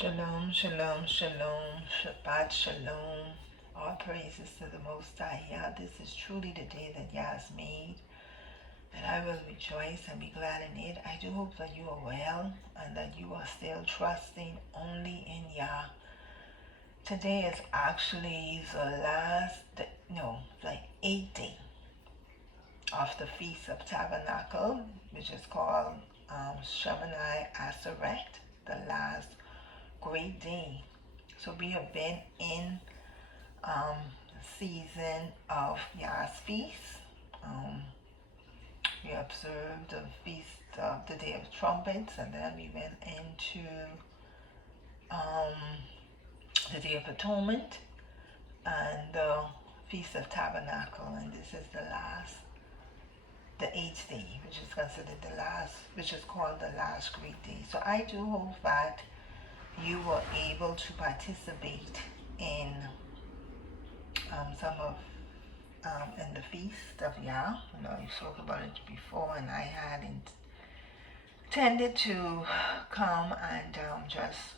Shalom, shalom, shalom, Shabbat shalom. All praises to the Most High. Yeah, this is truly the day that Yah has made, and I will rejoice and be glad in it. I do hope that you are well and that you are still trusting only in Yah. Today is actually the last, like 8th day of the Feast of Tabernacle, which is called Shemoneh Aseret, the last great day. So we have been in season of Yah's feast. We observed the feast of the Day of Trumpets, and then we went into um, the Day of Atonement and the Feast of Tabernacle, and this is the 8th day, which is considered the last, which is called the last great day. So I do hope that you were able to participate in some of in the feast of Yah. I spoke about it before, and I had intended to come and just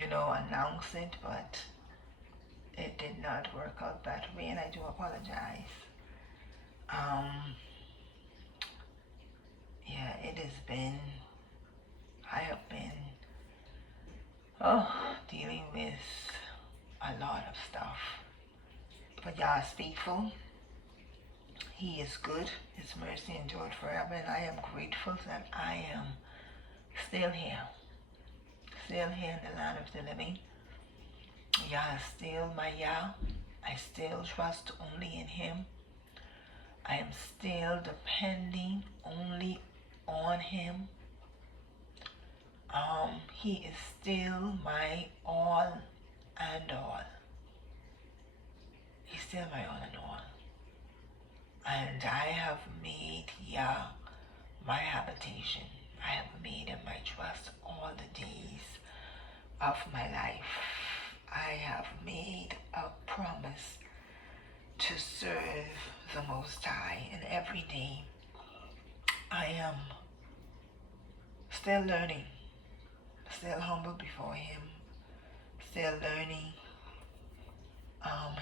announce it, but it did not work out that way, and I do apologize. Yeah, it has been. I have been dealing with a lot of stuff. But Yah is faithful. He is good. His mercy endured forever. And I am grateful that I am still here. Still here in the land of the living. Yah is still my Yah. I still trust only in Him. I am still depending only on Him. He is still my all and all. He's still my all and all. And I have made Yah my habitation. I have made Him my trust all the days of my life. I have made a promise to serve the Most High, and every day I am still learning, still humble before Him, still learning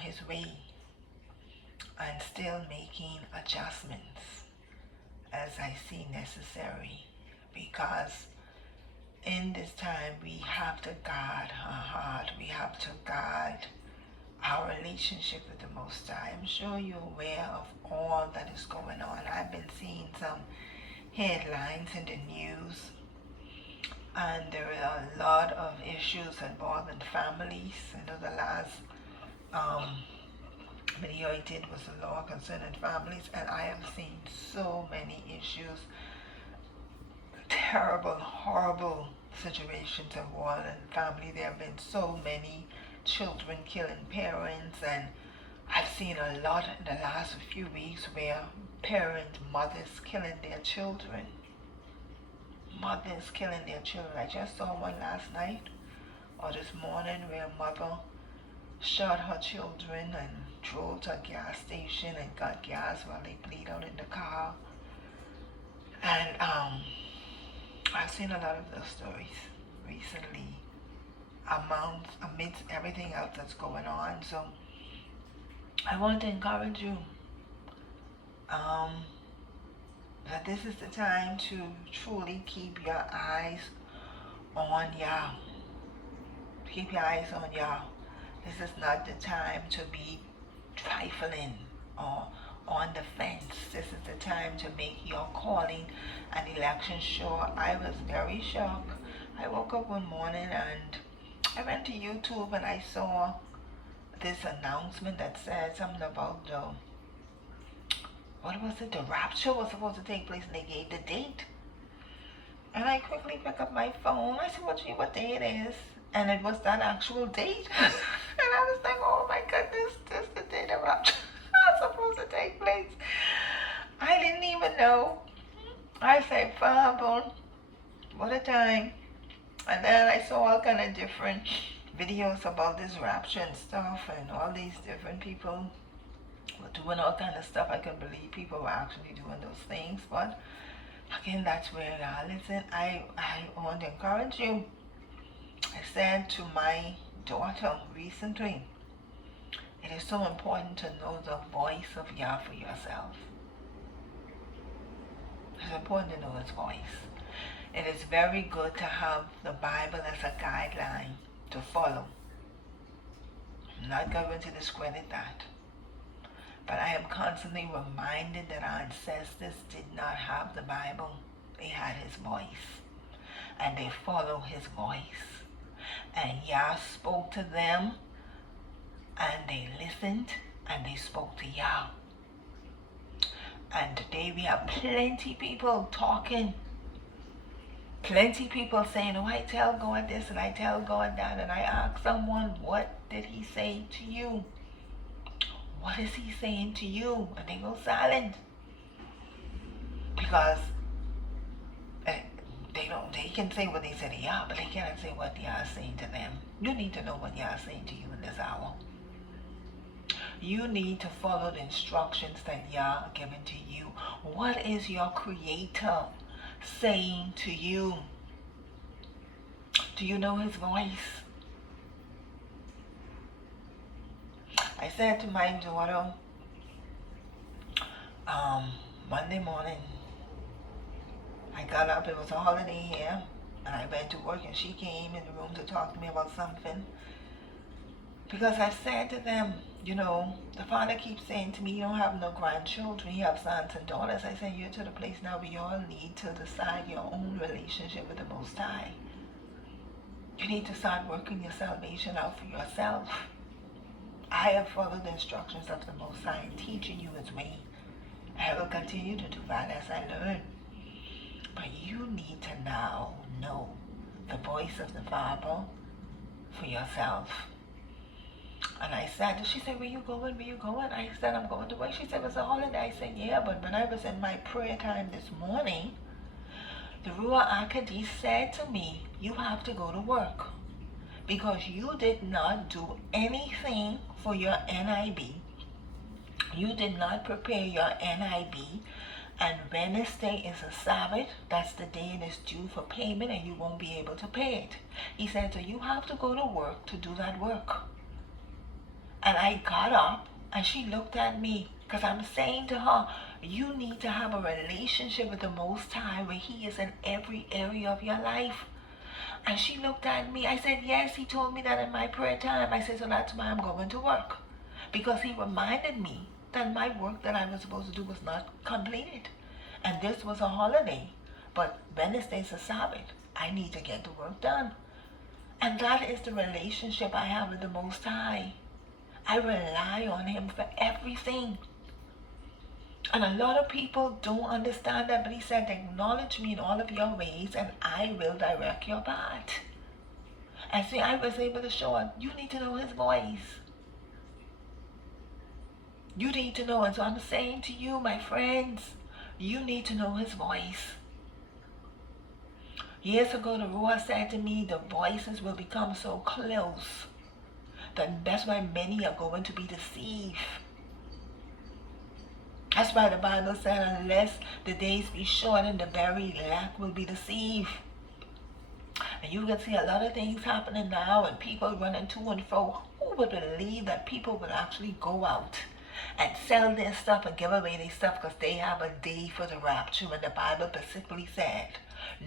His way, and still making adjustments as I see necessary, because in this time we have to guard our heart, we have to guard our relationship with the Most High. I'm sure you're aware of all that is going on. I've been seeing some headlines in the news, and there are a lot of issues involving families. I know the last video I did was a law concerning families, and I have seen so many issues, terrible, horrible situations involved in family. There have been so many children killing parents, and I've seen a lot in the last few weeks where mothers killing their children. Mothers killing their children. I just saw one last night or this morning where a mother shot her children and drove to a gas station and got gas while they bleed out in the car. And I've seen a lot of those stories recently amidst everything else that's going on. So I want to encourage you that this is the time to truly keep your eyes on Yah. Keep your eyes on Yah. This is not the time to be trifling or on the fence. This is the time to make your calling and election sure. I was very shocked. I woke up one morning and I went to YouTube and I saw this announcement that said something about the rapture was supposed to take place, and they gave the date. And I quickly picked up my phone. I said, what day it is? And it was that actual date. And I was like, oh my goodness, this is the day the rapture is supposed to take place. I didn't even know. I said, Father, what a time. And then I saw all kind of different videos about this rapture and stuff, and all these different people were doing all kind of stuff. I couldn't believe people were actually doing those things. But again, that's where listen, I want to encourage you I said to my daughter recently, it is so important to know the voice of Yah for yourself. It's important to know His voice. It is very good to have the Bible as a guideline to follow. I'm not going to discredit that. But I am constantly reminded that our ancestors did not have the Bible. They had His voice. And they followed His voice. And Yah spoke to them, and they listened, and they spoke to Yah. And today we have plenty people talking. Plenty people saying, oh, I tell God this and I tell God that. And I ask someone, what did He say to you? What is He saying to you? And they go silent. Because they can say what they say to Yah, but they cannot say what Yah is saying to them. You need to know what Yah is saying to you in this hour. You need to follow the instructions that Yah given to you. What is your Creator saying to you? Do you know His voice? I said to my daughter Monday morning, I got up, it was a holiday here, and I went to work, and she came in the room to talk to me about something. Because I said to them, the Father keeps saying to me, you don't have no grandchildren, you have sons and daughters. I said, you're to the place now where you all need to decide your own relationship with the Most High. You need to start working your salvation out for yourself. I have followed the instructions of the Most High in teaching you His way. I will continue to do that as I learn. But you need to now know the voice of the Father for yourself. And I said, she said, where you going? Where you going? I said, I'm going to work. She said, it's a holiday. I said, yeah, but when I was in my prayer time this morning, the Ruach HaKodesh said to me, you have to go to work. Because you did not do anything for your NIB. You did not prepare your NIB. And Wednesday is a Sabbath. That's the day it is due for payment, and you won't be able to pay it. He said, so you have to go to work to do that work. And I got up, and she looked at me, because I'm saying to her, you need to have a relationship with the Most High where He is in every area of your life. And she looked at me. I said, yes, He told me that in my prayer time. I said, so that's why I'm going to work. Because He reminded me that my work that I was supposed to do was not completed. And this was a holiday. But Wednesday's a Sabbath. I need to get the work done. And that is the relationship I have with the Most High. I rely on Him for everything. And a lot of people don't understand that, but He said, acknowledge me in all of your ways, and I will direct your path. And see, I was able to show her, you need to know His voice. You need to know. And so I'm saying to you, my friends, you need to know His voice. Years ago, the Ruach said to me, the voices will become so close that that's why many are going to be deceived. That's why the Bible said, unless the days be shortened, the very elect will be deceived. And you can see a lot of things happening now, and people running to and fro. Who would believe that people will actually go out and sell their stuff and give away their stuff because they have a day for the rapture, when the Bible specifically said,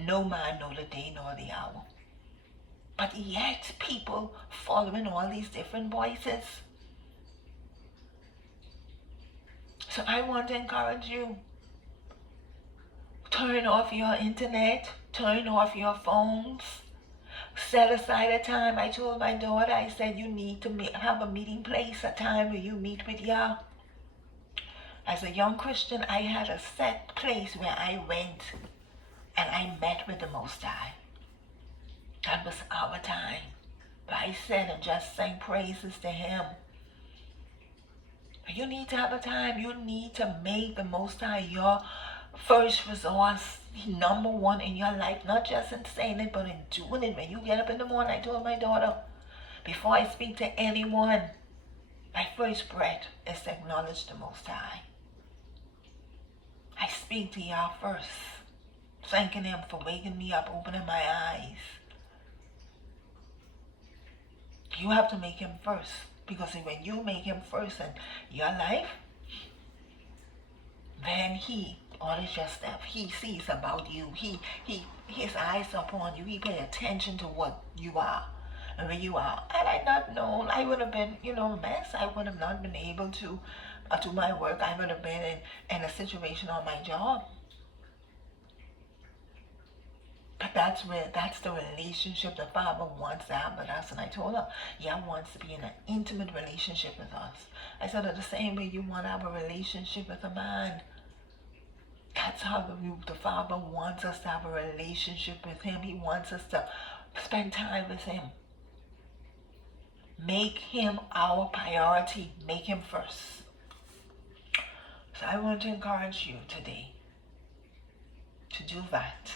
no man know the day nor the hour. But yet people following all these different voices. So I want to encourage you. Turn off your internet. Turn off your phones. Set aside a time. I told my daughter, I said, you need to have a meeting place, a time where you meet with Yah. As a young Christian, I had a set place where I went and I met with the Most High. That was our time. But I said and just sang praises to Him. You need to have a time. You need to make the Most High your first resource, number one in your life. Not just in saying it, but in doing it. When you get up in the morning, I told my daughter, before I speak to anyone, my first breath is to acknowledge the Most High. I speak to Yah first, thanking Him for waking me up, opening my eyes. You have to make him first. Because when you make him first in your life, then he, all is just that he sees about you. His eyes upon you. He pay attention to what you are. And when you are, had I not known, I would have been, a mess. I would have not been able to do my work. I would have been in a situation on my job. But that's the relationship the Father wants to have with us. And I told her, Yah wants to be in an intimate relationship with us. I said, the same way you want to have a relationship with a man. That's how the Father wants us to have a relationship with him. He wants us to spend time with him. Make him our priority. Make him first. So I want to encourage you today to do that.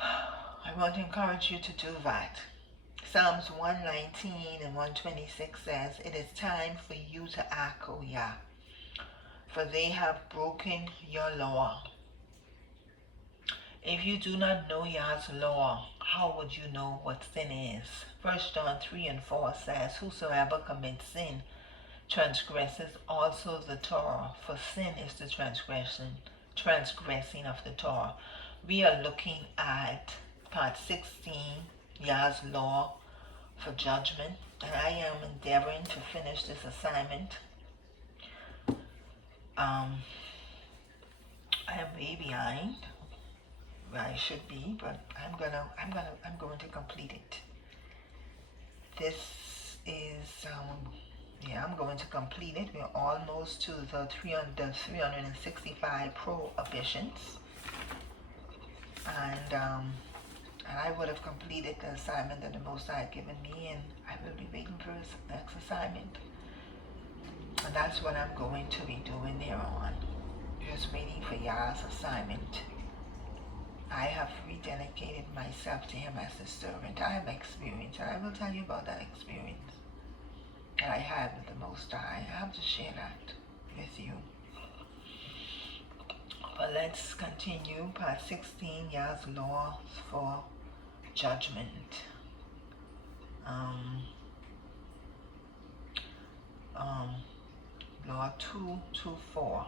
I want to encourage you to do that. Psalms 119 and 126 says, it is time for you to act, O Yah, for they have broken your law. If you do not know Yah's law, how would you know what sin is? 1 John 3 and 4 says, whosoever commits sin transgresses also the Torah, for sin is the transgressing of the Torah. We are looking at part 16, Yah's law for judgment, and I am endeavoring to finish this assignment. I am way behind where I should be, but I'm going to complete it. This is I'm going to complete it. We're almost to the 365 prohibitions. And I would have completed the assignment that the Most High had given me, and I will be waiting for his next assignment. And that's what I'm going to be doing there on. Just waiting for Yah's assignment. I have rededicated myself to him as a servant. I have experience, and I will tell you about that experience that I had with the Most High. I have to share that with you. But let's continue. Part 16, Yah's law for judgment. Law 2:4.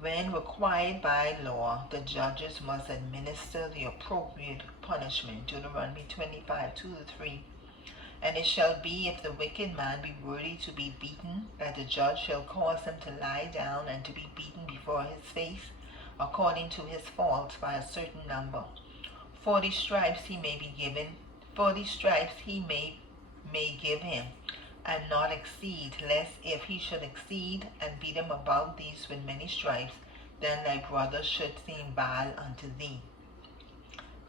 When required by law, the judges must administer the appropriate punishment. Deuteronomy 25:2-3. And it shall be, if the wicked man be worthy to be beaten, that the judge shall cause him to lie down and to be beaten before his face, according to his faults, by a certain number. 40 stripes he may be given, 40 stripes he may give him, and not exceed, lest if he should exceed and beat him about these with many stripes, then thy brother should seem vile unto thee.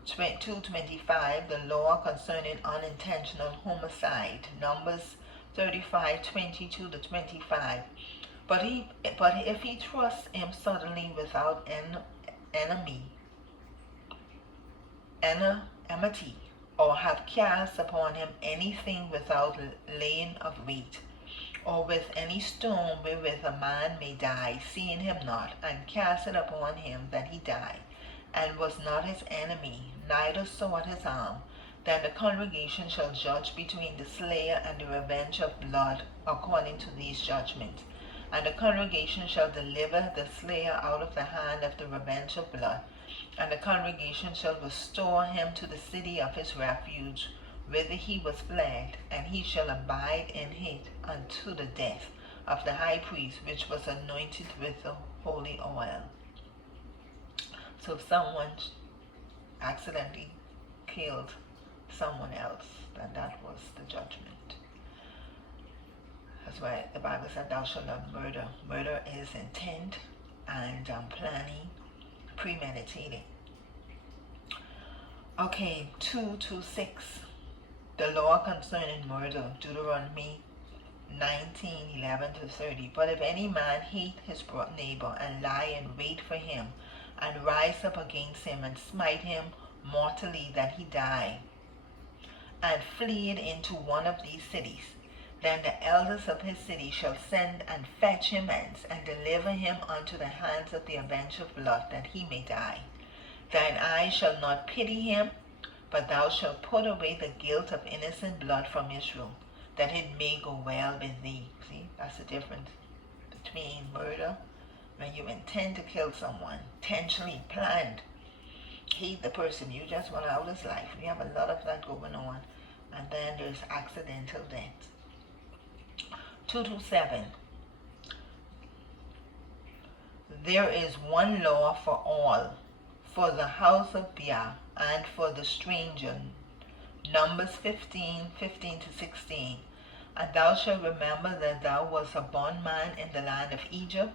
2:25, the law concerning unintentional homicide. Numbers 35:22-25. But if he thrusts him suddenly without enmity, or have cast upon him anything without laying of weight, or with any stone wherewith a man may die, seeing him not, and cast it upon him that he die, and was not his enemy, neither sought his harm, then the congregation shall judge between the slayer and the revenge of blood according to these judgments. And the congregation shall deliver the slayer out of the hand of the revenge of blood, and the congregation shall restore him to the city of his refuge, whither he was fled, and he shall abide in it unto the death of the high priest, which was anointed with the holy oil. So if someone accidentally killed someone else, then that was the judgment. That's why the Bible said, thou shalt not murder. Murder is intent and planning, premeditating. Okay, 2:6. The law concerning murder, Deuteronomy 19:11-30. But if any man hate his neighbor, and lie in wait for him, and rise up against him, and smite him mortally that he die, and flee into one of these cities, then the elders of his city shall send and fetch him hence, and deliver him unto the hands of the avenger of blood, that he may die. Thine eye shall not pity him, but thou shalt put away the guilt of innocent blood from Israel, that it may go well with thee. See, that's the difference between murder, when you intend to kill someone, intentionally planned, hate the person, you just want out his life. We have a lot of that going on. And then there's accidental death. 227. There is one law for all, for the house of Yah and for the stranger. Numbers 15:15 to 16. And thou shalt remember that thou wast a bondman in the land of Egypt,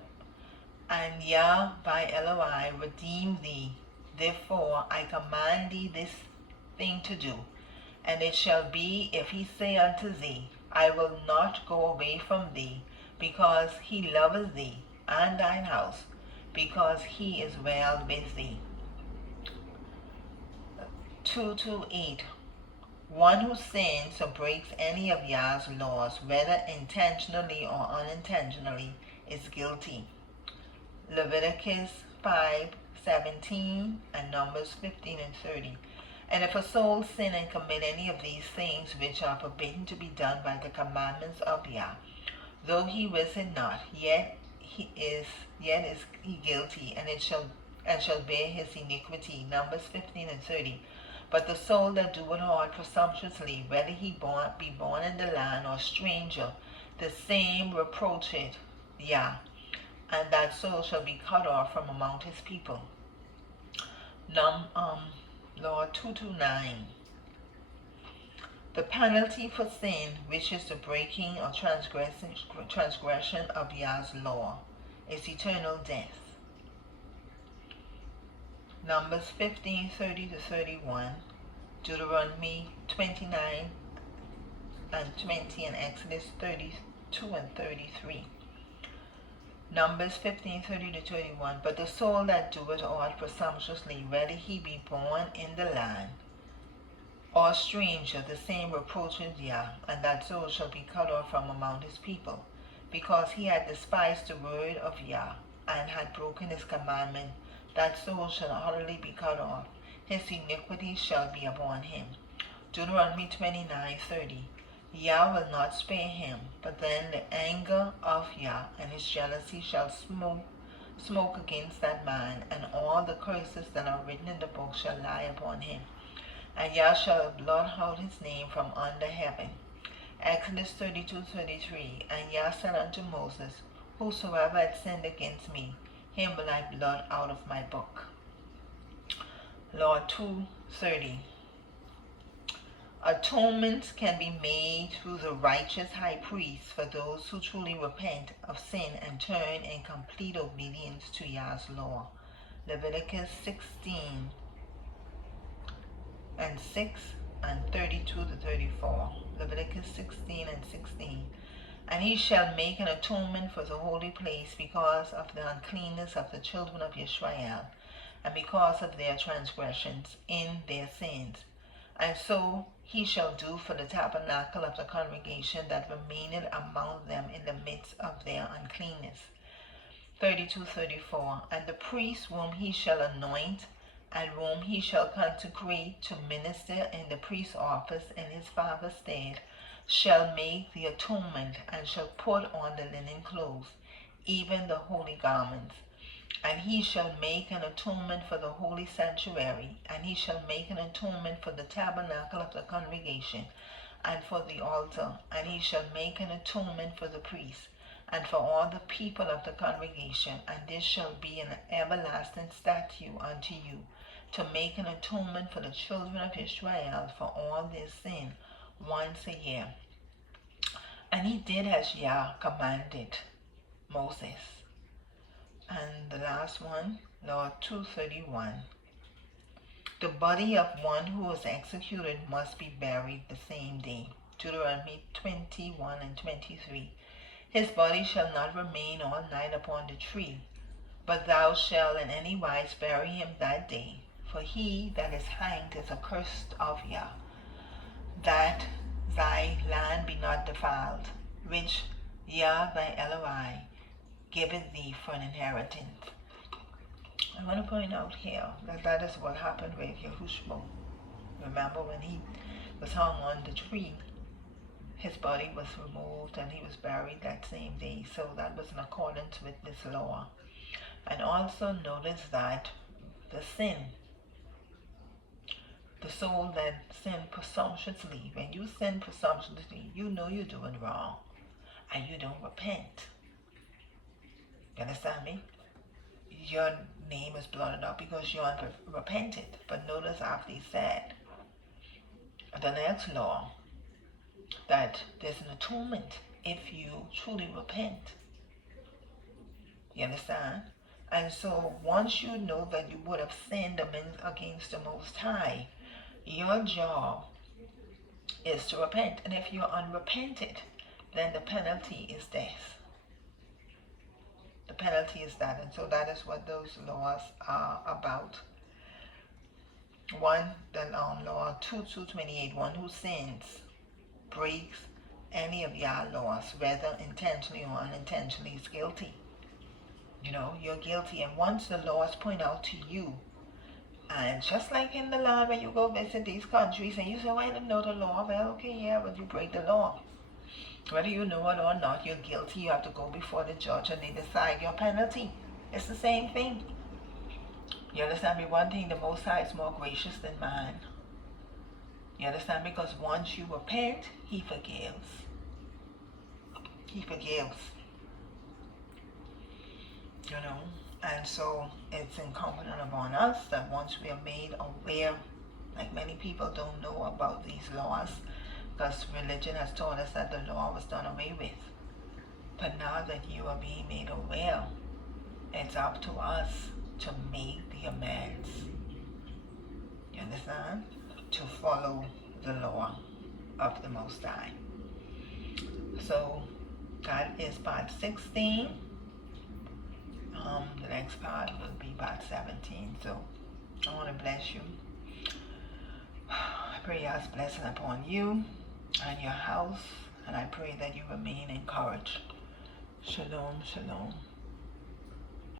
and Yah by Eloi redeemed thee. Therefore I command thee this thing to do. And it shall be, if he say unto thee, I will not go away from thee, because he loveth thee and thine house, because he is well with thee. 228. One who sins or breaks any of Yah's laws, whether intentionally or unintentionally, is guilty. Leviticus 5:17 and Numbers 15 and 30. And if a soul sin and commit any of these things which are forbidden to be done by the commandments of Yah, though he wish it not, yet is he guilty, and shall bear his iniquity. Numbers 15 and 30. But the soul that doeth hard presumptuously, whether he be born in the land or stranger, the same reproacheth Yah, and that soul shall be cut off from among his people. Lord 229. The penalty for sin, which is the breaking or transgression of Yah's law, is eternal death. Numbers 15:30 to 31, Deuteronomy 29 and 20, and Exodus 32 and 33. Numbers 15:30 to 31. But the soul that doeth aught presumptuously, whether he be born in the land or stranger, the same reproacheth Yah, and that soul shall be cut off from among his people, because he had despised the word of Yah, and had broken his commandment. That soul shall utterly be cut off. His iniquity shall be upon him. Deuteronomy 29:30. Yah will not spare him, but then the anger of Yah and his jealousy shall smoke against that man, and all the curses that are written in the book shall lie upon him. And Yah shall blot out his name from under heaven. Exodus 32:33. And Yah said unto Moses, Whosoever hath sinned against me, him will I blot out of my book. Lord 2:30. Atonements can be made through the righteous high priest for those who truly repent of sin and turn in complete obedience to Yah's law. Leviticus 16 and 6 and 32 to 34. Leviticus 16 and 16. And he shall make an atonement for the holy place because of the uncleanness of the children of Israel, and because of their transgressions in their sins. And so he shall do for the tabernacle of the congregation that remaineth among them in the midst of their uncleanness. 32:34. And the priest whom he shall anoint, and whom he shall consecrate to minister in the priest's office in his father's stead, shall make the atonement, and shall put on the linen clothes, even the holy garments. And he shall make an atonement for the holy sanctuary, and he shall make an atonement for the tabernacle of the congregation, and for the altar, and he shall make an atonement for the priest, and for all the people of the congregation. And this shall be an everlasting statute unto you, to make an atonement for the children of Israel for all their sin once a year. And he did as Yah commanded Moses. And the last one, Lord 2:31. The body of one who was executed must be buried the same day. Deuteronomy 21 and 23. His body shall not remain all night upon the tree, but thou shalt in any wise bury him that day. For he that is hanged is accursed of Yah, that thy land be not defiled, which Yah thy Eloi giveth thee for an inheritance. I want to point out here that that is what happened with Yahushua. Remember when he was hung on the tree, his body was removed and he was buried that same day. So that was in accordance with this law. And also notice that the sin, the soul that sinned presumptuously, when you sin presumptuously, you know you're doing wrong and you don't repent. You understand me? Your name is blotted out because you haven't repented. But notice after he said, the next law, that there's an atonement if you truly repent. You understand? And so once you know that you would have sinned against the Most High, your job is to repent. And if you're unrepented, then the penalty is death. The penalty is that. And so that is what those laws are about. One, the law 2:228, one who sins, breaks any of Yah's laws, whether intentionally or unintentionally, is guilty. You know, you're guilty. And once the laws point out to you, and just like in the land when you go visit these countries and you say, well, I didn't know the law. Well, okay, yeah, but you break the law. Whether you know it or not, you're guilty. You have to go before the judge and they decide your penalty. It's the same thing. You understand me? One thing, the Most High is more gracious than man. You understand? Because once you repent, he forgives. He forgives. You know? And so it's incumbent upon us that once we are made aware, like many people don't know about these laws, because religion has taught us that the law was done away with. But now that you are being made aware, it's up to us to make the amends. You understand? To follow the law of the Most High. So that is part 16. The next part will be part 17. So I want to bless you. I pray God's blessing upon you and your house, and I pray that you remain encouraged. Shalom, shalom.